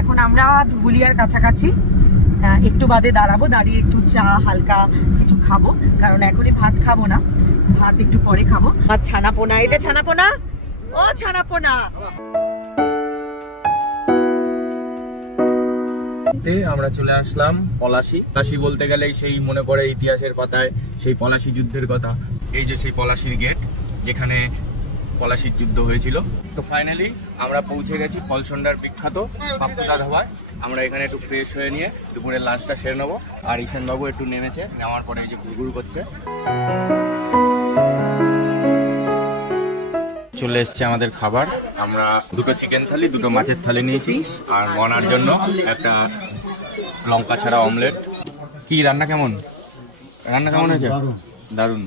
এখন আমরা ধুবুলিয়ার কাছাকাছি, একটু বাদে দাঁড়াবো, দাঁড়িয়ে একটু চা হালকা কিছু খাবো, কারণ এখনই ভাত খাবো না, ভাত একটু পরে খাবো। আর ছানাপোনা, এই যে ছানাপোনা, ও ছানাপোনা। আমরা চলে আসলাম পলাশী। পলাশী বলতে গেলেই সেই মনে পড়ে ইতিহাসের পাতায় সেই পলাশী যুদ্ধের কথা। এই যে সেই পলাশীর গেট, যেখানে পলাশীর যুদ্ধ হয়েছিল। তো ফাইনালি আমরা পৌঁছে গেছি ফলসন্ডার বিখ্যাত পাপ্পুদা ধাবায়। আমরা এখানে একটু ফ্রেশ হয়ে নিয়ে দুপুরের লাঞ্চটা সেরে নেবো। আর ঈশানবাবু একটু নেমেছে, নেওয়ার পরে এই যে ঘুরঘুর করছে। চলে এসছে আমাদের খাবার। আমরা দুটো চিকেন থালি, দুটো মাছের থালি নিয়েছি, আর মনার জন্য একটা লঙ্কা ছাড়া অমলেট। কি রান্না কেমন? রান্না কেমন হয়েছে? দারুণ।